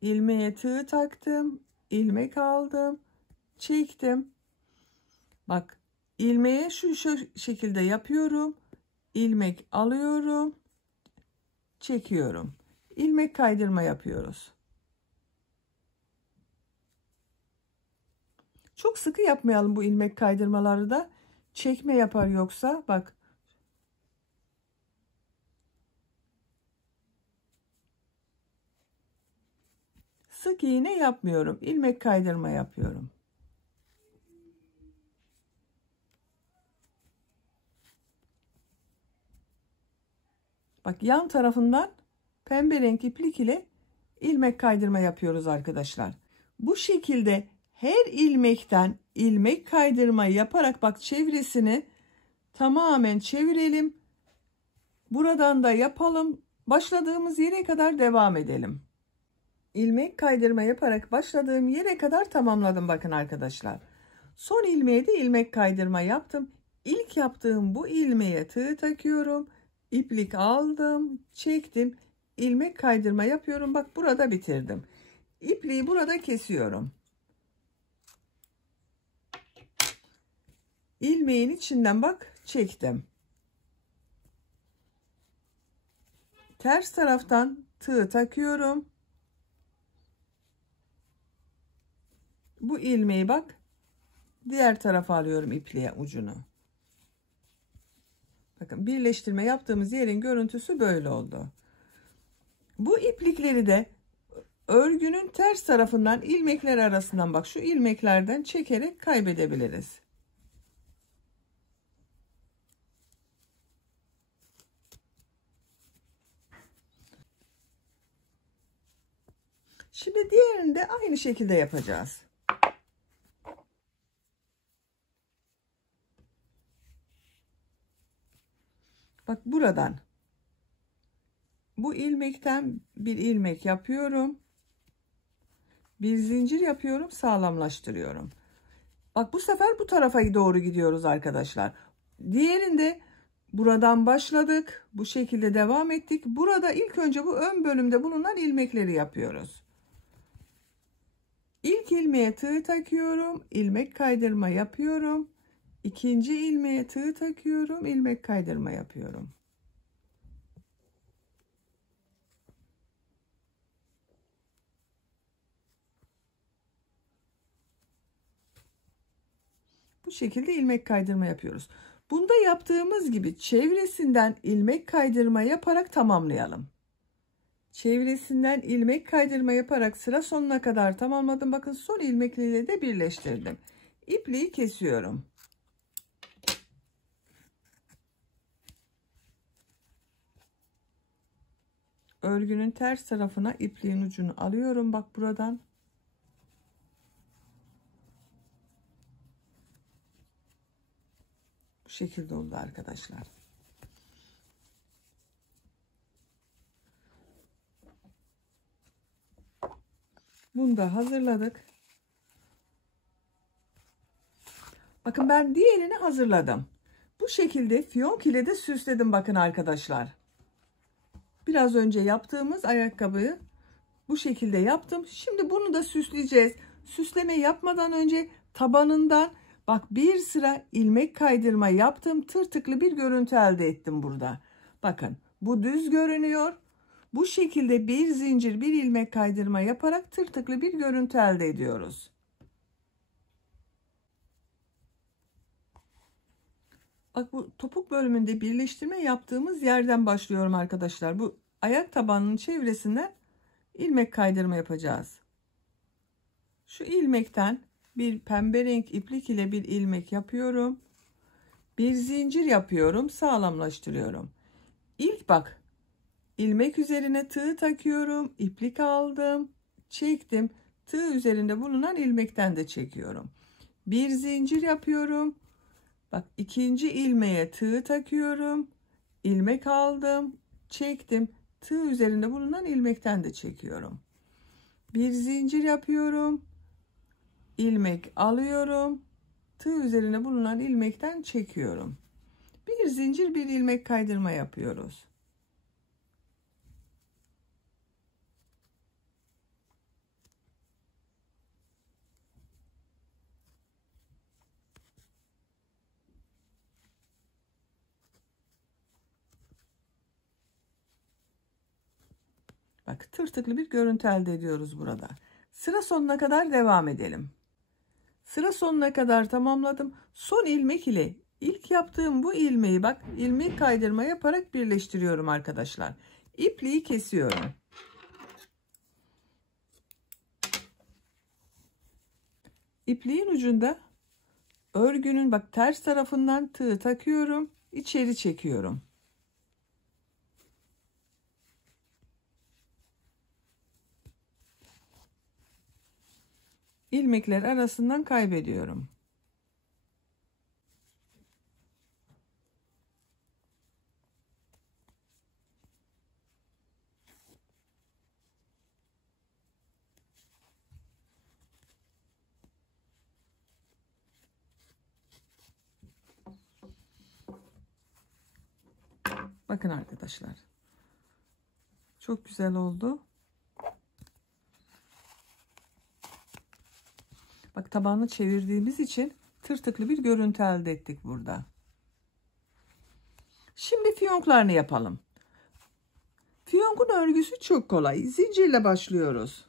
İlmeğe tığ taktım, ilmek aldım, çektim. Bak ilmeğe şu şekilde yapıyorum. İlmek alıyorum, çekiyorum. İlmek kaydırma yapıyoruz. Çok sıkı yapmayalım bu ilmek kaydırmaları da. Çekme yapar yoksa. Bak. Sık iğne yapmıyorum. İlmek kaydırma yapıyorum. Bak yan tarafından pembe renk iplik ile ilmek kaydırma yapıyoruz arkadaşlar. Bu şekilde her ilmekten ilmek kaydırma yaparak bak çevresini tamamen çevirelim. Buradan da yapalım. Başladığımız yere kadar devam edelim. İlmek kaydırma yaparak başladığım yere kadar tamamladım bakın arkadaşlar. Son ilmeğe de ilmek kaydırma yaptım. İlk yaptığım bu ilmeğe tığ takıyorum. İplik aldım, çektim. İlmek kaydırma yapıyorum. Bak burada bitirdim. İpliği burada kesiyorum. İlmeğin içinden bak çektim. Ters taraftan tığ takıyorum. Bu ilmeği bak diğer tarafa alıyorum ipliğe ucunu. Bakın birleştirme yaptığımız yerin görüntüsü böyle oldu. Bu iplikleri de örgünün ters tarafından ilmekler arasından bak şu ilmeklerden çekerek kaybedebiliriz. Şimdi diğerini de aynı şekilde yapacağız. Bak buradan bu ilmekten bir ilmek yapıyorum. Bir zincir yapıyorum, sağlamlaştırıyorum. Bak bu sefer bu tarafa doğru gidiyoruz arkadaşlar. Diğerinde buradan başladık. Bu şekilde devam ettik. Burada ilk önce bu ön bölümde bulunan ilmekleri yapıyoruz. İlk ilmeğe tığ takıyorum. İlmek kaydırma yapıyorum. İkinci ilmeğe tığ takıyorum. İlmek kaydırma yapıyorum. Bu şekilde ilmek kaydırma yapıyoruz. Bunda yaptığımız gibi çevresinden ilmek kaydırma yaparak tamamlayalım. çevresinden ilmek kaydırma yaparak sıra sonuna kadar tamamladım. Bakın son ilmekliyle de birleştirdim. İpliği kesiyorum. Örgünün ters tarafına ipliğin ucunu alıyorum. Bak buradan. Bu şekilde oldu arkadaşlar. Bunu da hazırladık. Bakın ben diğerini hazırladım. Bu şekilde fiyonk ile de süsledim bakın arkadaşlar. Biraz önce yaptığımız ayakkabıyı bu şekilde yaptım. Şimdi bunu da süsleyeceğiz. Süsleme yapmadan önce tabanından bak bir sıra ilmek kaydırma yaptım. Tırtıklı bir görüntü elde ettim burada. Bakın bu düz görünüyor. Bu şekilde bir zincir bir ilmek kaydırma yaparak tırtıklı bir görüntü elde ediyoruz. Bak bu topuk bölümünde birleştirme yaptığımız yerden başlıyorum arkadaşlar. Bu ayak tabanının çevresinden ilmek kaydırma yapacağız. Şu ilmekten bir pembe renk iplik ile bir ilmek yapıyorum. Bir zincir yapıyorum, sağlamlaştırıyorum. İlk bak ilmek üzerine tığ takıyorum, iplik aldım, çektim. Tığ üzerinde bulunan ilmekten de çekiyorum. Bir zincir yapıyorum. Bak ikinci ilmeğe tığ takıyorum, ilmek aldım, çektim. Tığ üzerinde bulunan ilmekten de çekiyorum. Bir zincir yapıyorum, ilmek alıyorum, tığ üzerine bulunan ilmekten çekiyorum. Bir zincir bir ilmek kaydırma yapıyoruz. Bak tırtıklı bir görüntü elde ediyoruz burada. Sıra sonuna kadar devam edelim. Sıra sonuna kadar tamamladım. Son ilmek ile ilk yaptığım bu ilmeği bak ilmek kaydırma yaparak birleştiriyorum arkadaşlar. İpliği kesiyorum. İpliğin ucunda örgünün bak ters tarafından tığ takıyorum, içeri çekiyorum. İlmekler arasından kaybediyorum. Bakın arkadaşlar. Çok güzel oldu. Bak tabanını çevirdiğimiz için tırtıklı bir görüntü elde ettik burada. Şimdi fiyonklarını yapalım. Fiyonkun örgüsü çok kolay. Zincirle başlıyoruz.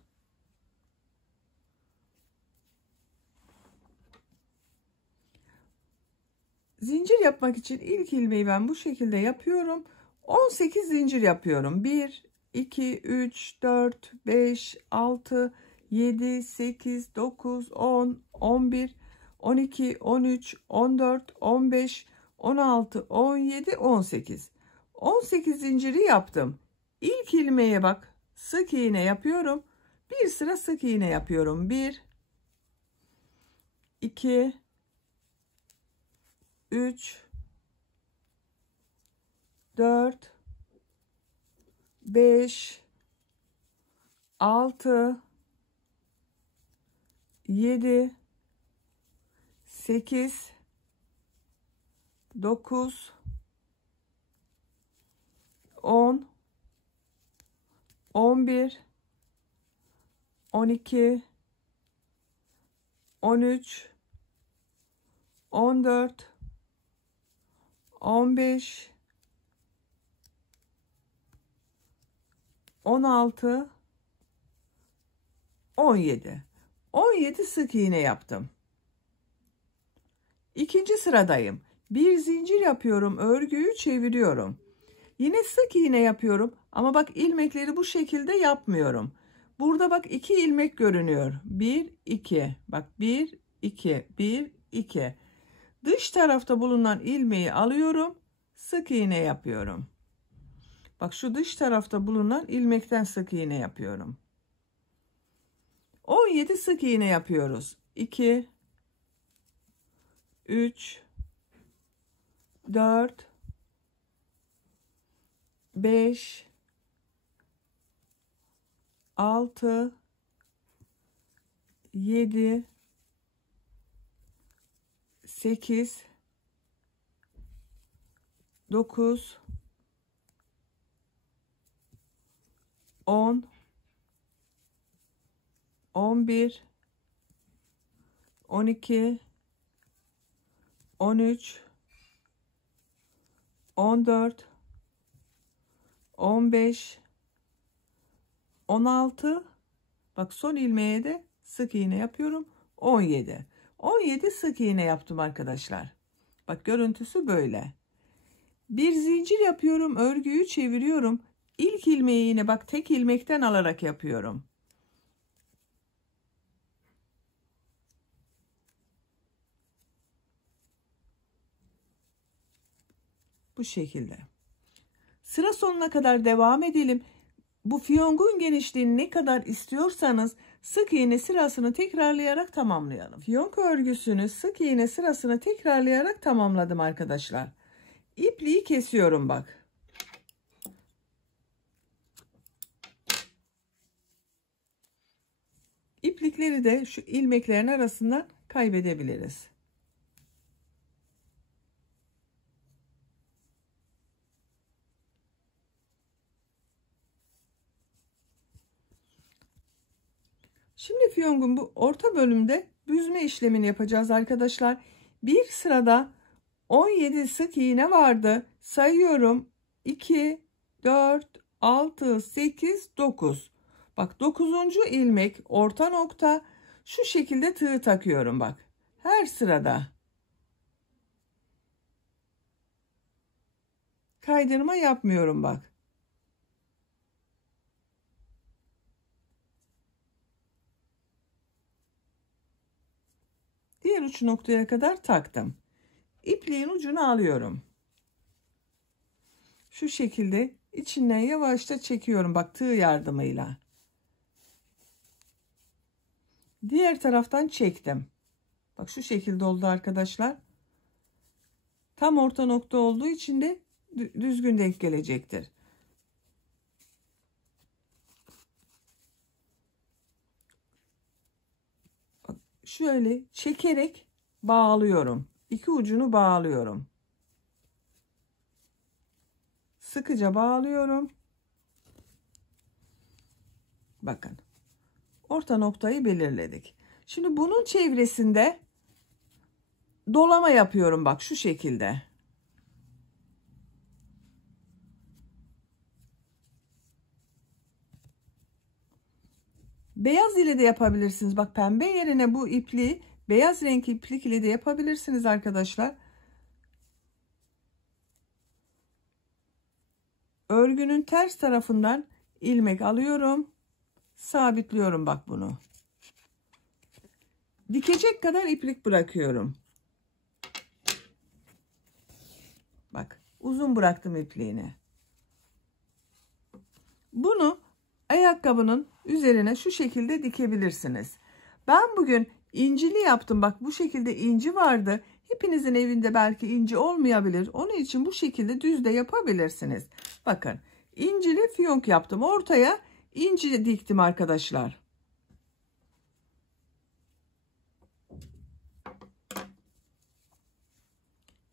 Zincir yapmak için ilk ilmeği ben bu şekilde yapıyorum. 18 zincir yapıyorum. 1, 2, 3, 4, 5, 6, 7, 8, 9, 10, 11, 12, 13, 14, 15, 16, 17, 18. 18 zinciri yaptım. İlk ilmeğe bak sık iğne yapıyorum. Bir sıra sık iğne yapıyorum. 1, 2, 3, 4, 5, 6, 7, 8, 9, 10, 11, 12, 13, 14, 15, 16, 17. 17 sık iğne yaptım. İkinci sıradayım. Bir zincir yapıyorum, örgüyü çeviriyorum. Yine sık iğne yapıyorum Ama bak ilmekleri bu şekilde yapmıyorum. Burada bak 2 ilmek görünüyor. 1 2. Bak 1 2 1 2. Dış tarafta bulunan ilmeği alıyorum. Sık iğne yapıyorum. Bak şu dış tarafta bulunan ilmekten sık iğne yapıyorum. 17 sık iğne yapıyoruz. 2 3 4 5 6 7 8 9 10 11 12 13 14 15 16. Bak son ilmeğe de sık iğne yapıyorum. 17. 17 sık iğne yaptım arkadaşlar. Bak görüntüsü böyle. Bir zincir yapıyorum, örgüyü çeviriyorum. İlk ilmeği yine bak tek ilmekten alarak yapıyorum. Bu şekilde. Sıra sonuna kadar devam edelim. Bu fiyongun genişliğini ne kadar istiyorsanız sık iğne sırasını tekrarlayarak tamamlayalım. Fiyonk örgüsünü sık iğne sırasını tekrarlayarak tamamladım arkadaşlar. İpliği kesiyorum bak. İplikleri de şu ilmeklerin arasından kaybedebiliriz. Şimdi fiyongun bu orta bölümde büzme işlemini yapacağız arkadaşlar. Bir sırada 17 sık iğne vardı. Sayıyorum. 2, 4, 6, 8, 9. Bak 9. ilmek orta nokta. Şu şekilde tığ takıyorum bak. Her sırada. Kaydırma yapmıyorum bak. Diğer uç noktaya kadar taktım. İpliğin ucunu alıyorum. Şu şekilde içinden yavaşça çekiyorum bak tığ yardımıyla. Diğer taraftan çektim. Bak şu şekilde oldu arkadaşlar. Tam orta nokta olduğu için de düzgün denk gelecektir. Bak şöyle çekerek bağlıyorum. İki ucunu bağlıyorum. Sıkıca bağlıyorum. Bakın. Orta noktayı belirledik. Şimdi bunun çevresinde dolama yapıyorum bak şu şekilde. Beyaz ile de yapabilirsiniz. Bak pembe yerine bu ipliği beyaz renk iplik ile de yapabilirsiniz arkadaşlar. Örgünün ters tarafından ilmek alıyorum. Sabitliyorum bak bunu. Dikecek kadar iplik bırakıyorum. Bak uzun bıraktım ipliğini. Bunu ayakkabının üzerine şu şekilde dikebilirsiniz. Ben bugün incili yaptım. Bak bu şekilde inci vardı. Hepinizin evinde belki inci olmayabilir. Onun için bu şekilde düz de yapabilirsiniz. Bakın incili fiyonk yaptım. Ortaya inci diktim arkadaşlar.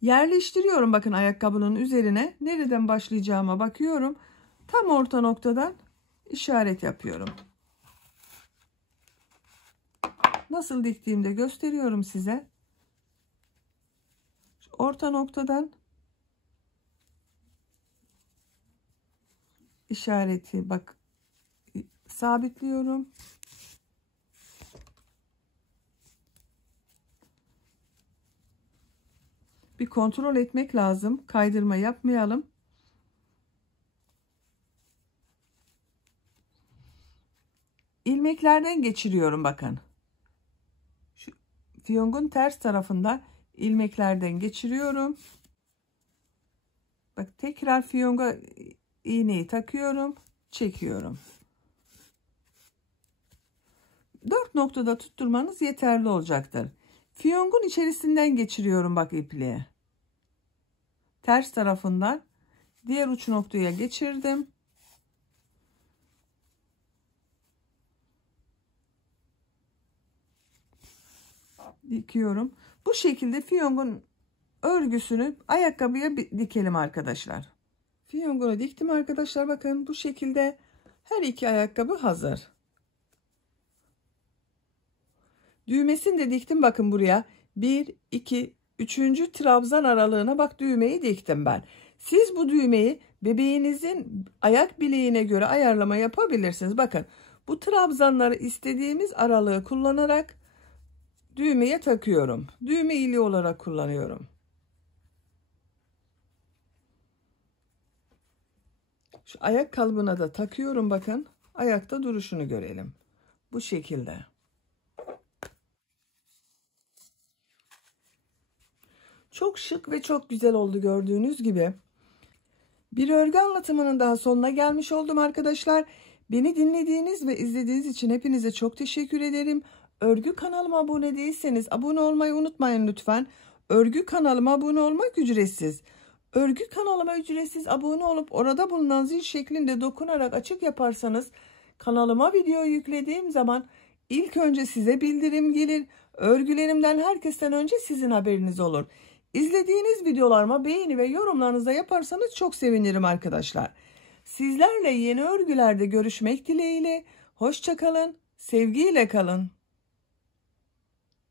Yerleştiriyorum bakın ayakkabının üzerine. Nereden başlayacağıma bakıyorum. Tam orta noktadan işaret yapıyorum. Nasıl diktiğimde gösteriyorum size. Orta noktadan işareti bak sabitliyorum. Bir kontrol etmek lazım. Kaydırma yapmayalım. ilmeklerden geçiriyorum bakın. Şu fiyongun ters tarafında ilmeklerden geçiriyorum. Bak tekrar fiyonga iğneyi takıyorum, çekiyorum. 4 noktada tutturmanız yeterli olacaktır. Fiyongun içerisinden geçiriyorum bak ipliği. Ters tarafından diğer uç noktaya geçirdim. Dikiyorum. Bu şekilde fiyongun örgüsünü ayakkabıya dikelim arkadaşlar. Fiyongunu diktim arkadaşlar. Bakın bu şekilde her iki ayakkabı hazır. Düğmesini de diktim bakın buraya. 1, 2, 3. trabzan aralığına bak düğmeyi diktim ben. Siz bu düğmeyi bebeğinizin ayak bileğine göre ayarlama yapabilirsiniz. Bakın bu trabzanları istediğimiz aralığı kullanarak düğmeye takıyorum. Düğme iliği olarak kullanıyorum. Şu ayak kalıbına da takıyorum bakın. Ayakta duruşunu görelim. Bu şekilde. Çok şık ve çok güzel oldu gördüğünüz gibi. Bir örgü anlatımının daha sonuna gelmiş oldum arkadaşlar. Beni dinlediğiniz ve izlediğiniz için hepinize çok teşekkür ederim. Örgü kanalıma abone değilseniz abone olmayı unutmayın lütfen. Örgü kanalıma abone olmak ücretsiz. Örgü kanalıma ücretsiz abone olup orada bulunan zil şeklinde dokunarak açık yaparsanız kanalıma video yüklediğim zaman ilk önce size bildirim gelir. Örgülerimden herkesten önce sizin haberiniz olur. İzlediğiniz videolarıma beğeni ve yorumlarınızı yaparsanız çok sevinirim arkadaşlar. Sizlerle yeni örgülerde görüşmek dileğiyle. Hoşça kalın, sevgiyle kalın.